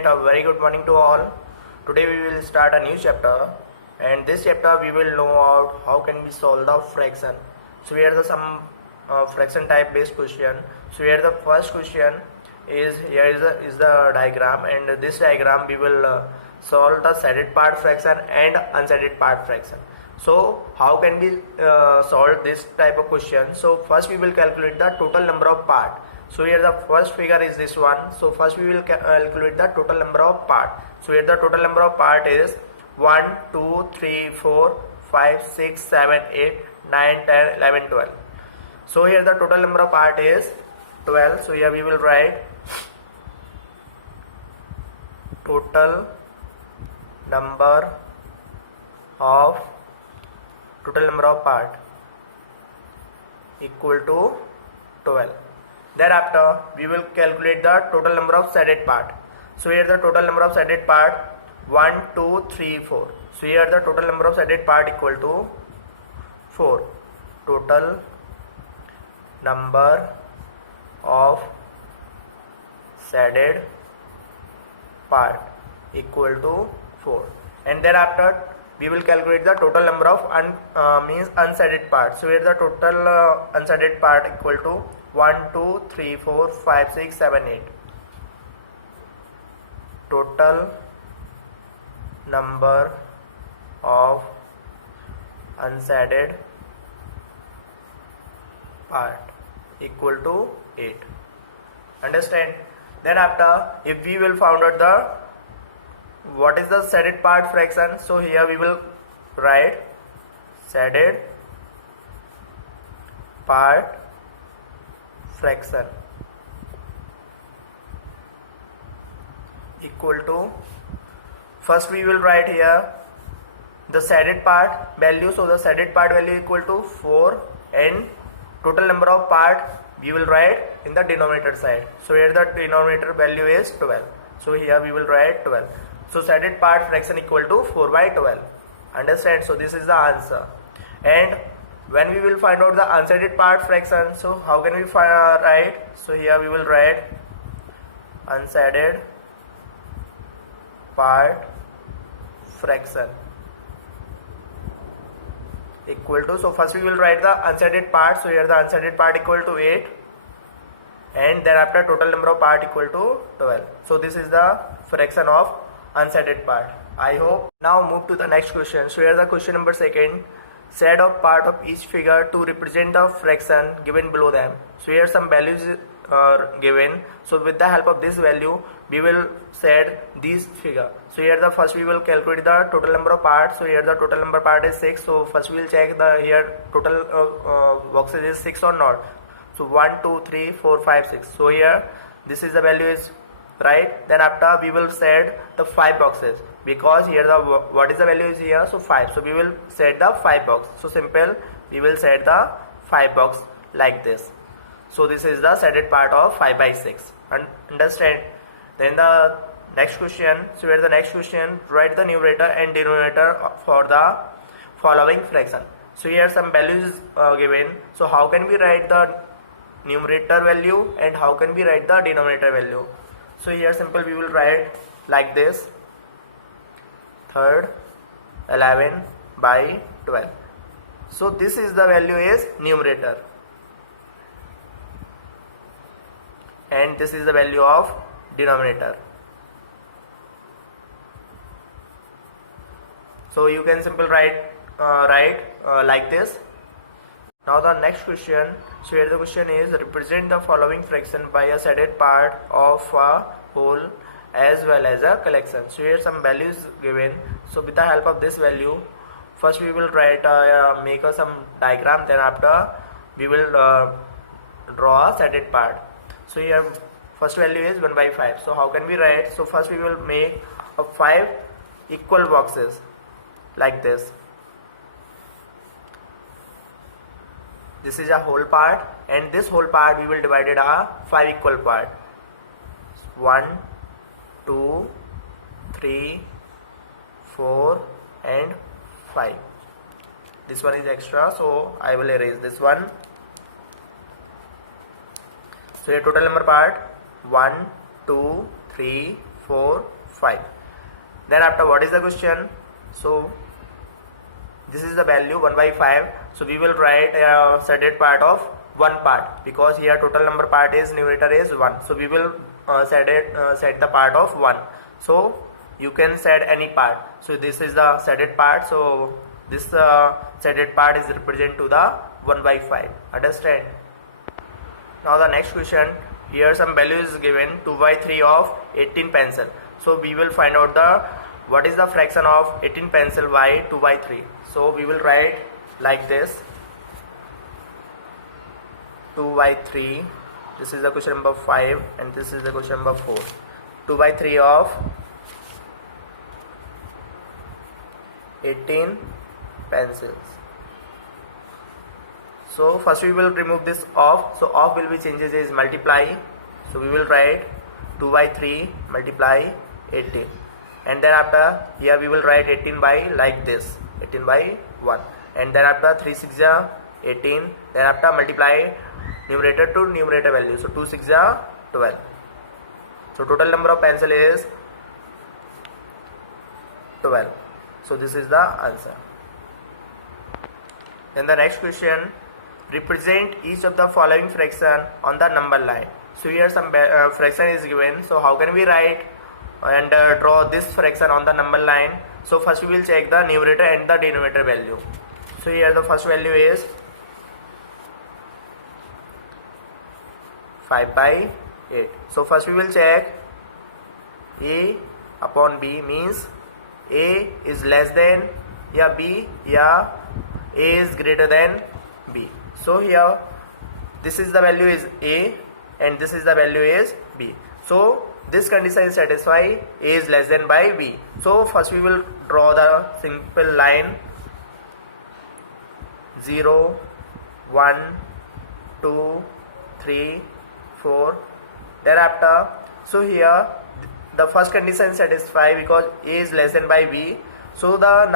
student, a very good morning to all. Today we will start a new chapter, and this chapter we will know about how can we solve the fraction. So here are some fraction type based question. So here the first question is is the diagram, and this diagram we will solve the shaded part fraction and unshaded part fraction. So how can we solve this type of question? So first we will calculate the total number of part. So here the first figure is this one. So first we will calculate the total number of part. So here the total number of part is 1, 2, 3, 4, 5, 6, 7, 8, 9, 10, 11, 12. So here the total number of part is 12. So here we will write total number of part equal to 12. Thereafter we will calculate the total number of shaded part. So here the total number of shaded part 1, 2, 3, 4. So here the total number of shaded part equal to 4. Total number of shaded part equal to 4. And thereafter we will calculate the total number of unshaded part. So here the total unshaded part equal to 1, 2, 3, 4, 5, 6, 7, 8. Total number of unshaded part equal to 8. Understand? Then after, if we will find out the what is the shaded part fraction, so here we will write shaded part fraction equal to, first we will write here the shaded part value. So the shaded part value equal to 4, and total number of part we will write in the denominator side. So here the denominator value is 12. So here we will write 12. So shaded part fraction equal to 4 by 12. Understand? So this is the answer. And when we will find out the unshaded part fraction, so how can we write? So here we will write unshaded part fraction equal to, so first we will write the unshaded part. So here the unshaded part equal to 8, and thereafter total number of part equal to 12. So this is the fraction of unshaded part. I hope. Now move to the next question. So here the question number second. Shade of part of each figure to represent the fraction given below them. So here some values are given. So with the help of this value we will shade this figure. So here the first we will calculate the total number of parts. So here the total number part is 6. So first we will check the here total boxes is 6 or not. So 1, 2, 3, 4, 5, 6. So here this is the value is right. Then after we will set the 5 boxes, because here the what is the value is here, so 5. So we will set the 5 box. So simple, we will set the 5 box like this. So this is the shaded part of 5 by 6. Understand? Then the next question. So here the next question, write the numerator and denominator for the following fraction. So here some values given. So how can we write the numerator value and how can we write the denominator value? So here simple, we will write like this: third 11 by 12. So this is the value is numerator, and this is the value of denominator. So you can simply write like this. Now the next question. So here the question is, represent the following fraction by a shaded part of a whole as well as a collection. So here some values given. So with the help of this value, first we will write make some diagram. Then after we will draw a shaded part. So here first value is 1 by 5. So how can we write? So first we will make a 5 equal boxes like this. This is a whole part, and this whole part we will divide it a 5 equal part. 1, 2, 3, 4 and 5. This one is extra, so I will erase this one. So here total number part 1, 2, 3, 4, 5. Then after, what is the question? So this is the value 1 by 5. So we will write a shaded part of one part, because here total number part is numerator is 1. So we will set the part of 1. So you can set any part. So this is the shaded part. So this shaded part is represent to the 1 by 5. Understand? Now the next question. Here some value is given 2 by 3 of 18 pencil. So we will find out what is the fraction of 18 pencil by 2 by 3. So we will write like this: 2 by 3. This is the question number 5 and this is the question number 4. 2 by 3 of 18 pencils. So first we will remove this off. So off will be changes is multiply. So we will write 2 by 3 multiply 18, and then after here we will write 18 by like this, 18 by 1, and then after 3 6 are 18. Then after multiply numerator to numerator value. So 2 6 are 12. So total number of pencil is 12. So this is the answer. Then the next question, represent each of the following fraction on the number line. So here some fraction is given. So how can we write and draw this fraction on the number line? So first we will check the numerator and the denominator value. So here the first value is 5 by 8. So first we will check A upon B, means A is less than B, A is greater than B. So here this is the value is A and this is the value is B. So this condition is satisfied, A is less than by B. So first we will draw the simple line 0, 1, 2, 3, 4. Thereafter, so here the first condition satisfied because A is less than by B. So the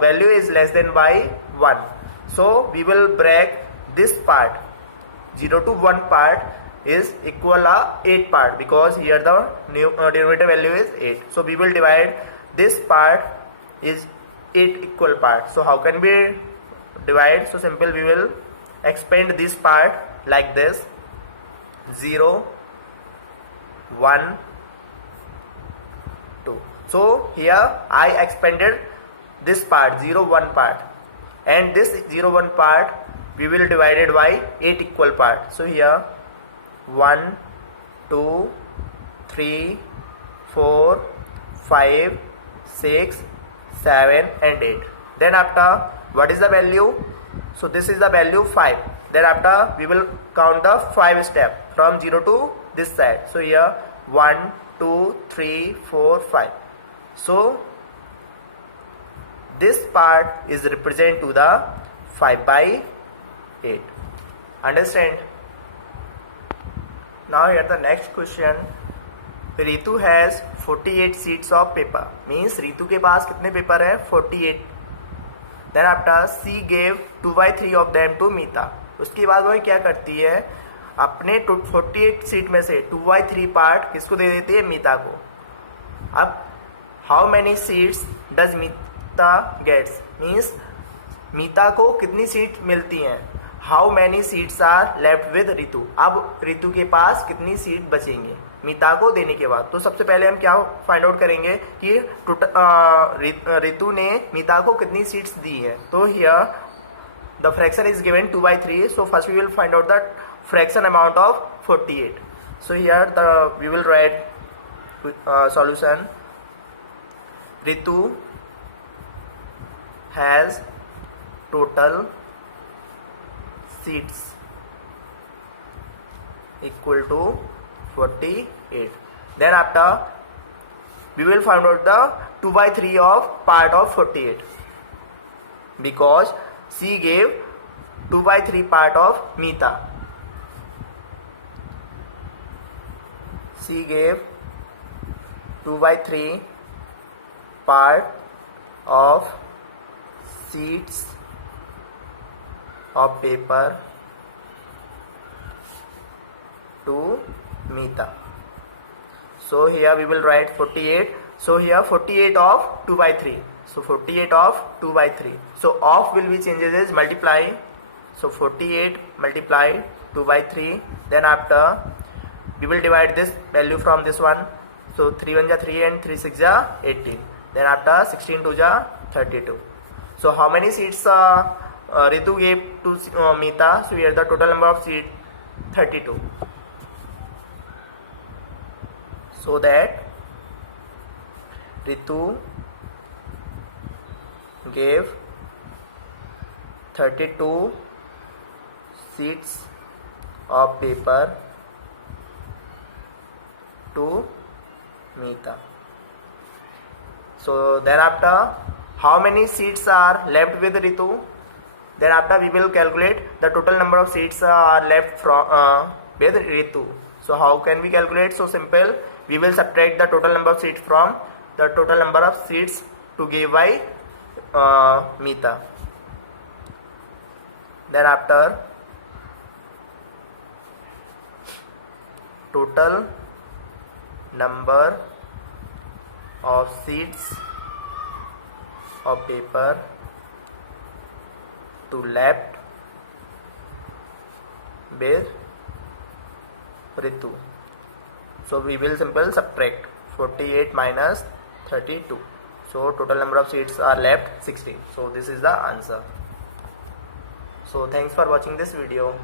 value is less than by 1. So we will break this part, 0 to 1 part is equal to 8 part, because here the denominator value is 8. So we will divide this part is 8 equal part. So how can we divide? So simple, we will expand this part like this: 0, 1, 2. So here I expanded this part, 0, 1 part, and this 0, 1 part we will divide it by 8 equal part. So here 1, 2, 3, 4, 5, 6, 7 and 8. Then after, what is the value? So this is the value 5. Then after we will count the 5 step from 0 to this side. So here 1, 2, 3, 4, 5. So this part is represent to the 5 by 8. Understand? Now here the next question. Ritu has 48 sheets of paper. Means Ritu के पास कितने paper है? 48. Then after she gave 2 by 3 of them to Meeta. उसके बाद वह क्या करती है? अपने 48 शीट में से 2 by 3 पार्ट किसको दे देती है? मीता को. अब how many seats does Meeta gets, means Meeta को कितनी सीट मिलती हैं? How many seats are left with Ritu. अब रितु के पास कितनी सीट बचेंगे मीता को देने के बाद? तो सबसे पहले हम क्या फाइंड आउट करेंगे कि रितु ने मीता को कितनी सीट्स दी हैं. तो here the fraction is given 2 by 3. So first we will find out the fraction amount of 48. So here we will write solution. Ritu has total seats equal to 48. Then after we will find out the 2 by 3 of part of 48, because she gave 2 by 3 part of Meeta. She gave 2 by 3 part of sheets of paper to Meeta. So here we will write 48. So here 48 of 2 by 3. So 48 of 2 by 3. So of will be changes is multiply. So 48 multiply 2 by 3. Then after we will divide this value from this one. So 3 1 ja 3 and 3 6 ja 18. Then after 16 2 ja 32. So how many seeds Ritu gave to Meeta? So here the total number of seeds 32. So that Ritu gave 32 sheets of paper to Meeta. So then after, how many seats are left with Ritu? Then after we will calculate the total number of seats are left from with Ritu. So how can we calculate? So simple, we will subtract the total number of seats from the total number of seats to give by Meeta. Then after, total number of sheets of paper to left with Ritu. So we will simple subtract 48 minus 32. So total number of seats are left 16. So this is the answer. So thanks for watching this video.